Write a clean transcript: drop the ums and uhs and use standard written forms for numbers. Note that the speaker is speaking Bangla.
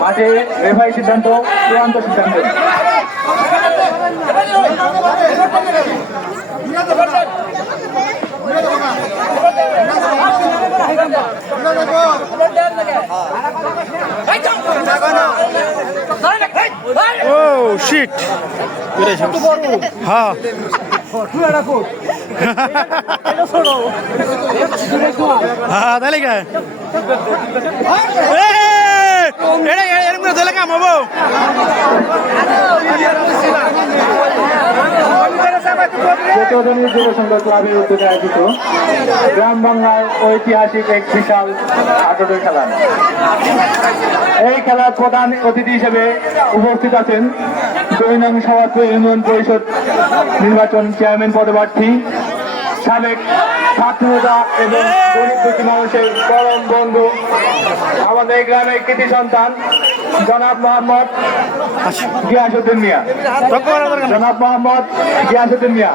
মাঠে রেফারি সিদ্ধান্ত চূড়ান্ত সিদ্ধান্ত। ও শিট হ্যাঁ হ্যাঁ তাহলে কে তাহলে কাম হবো চৌধুরী যুব সংঘ ক্লাবের উদ্যোগে আয়োজিত গ্রাম বাংলার ঐতিহাসিক এক বিশাল আটরের খেলা। এই খেলার প্রধান অতিথি হিসেবে উপস্থিত আছেন ২ নং সভাপতি ইউনিয়ন পরিষদ নির্বাচন চেয়ারম্যান পদপ্রার্থী সাবেক ছাত্রতা এবং গরিব দুঃখী মানুষের পরম বন্ধু আমাদের গ্রামের কৃতি সন্তান জনাব মোহাম্মদ গিয়াসউদ্দিন মিয়া। জনাব মোহাম্মদ গিয়াসউদ্দিন মিয়া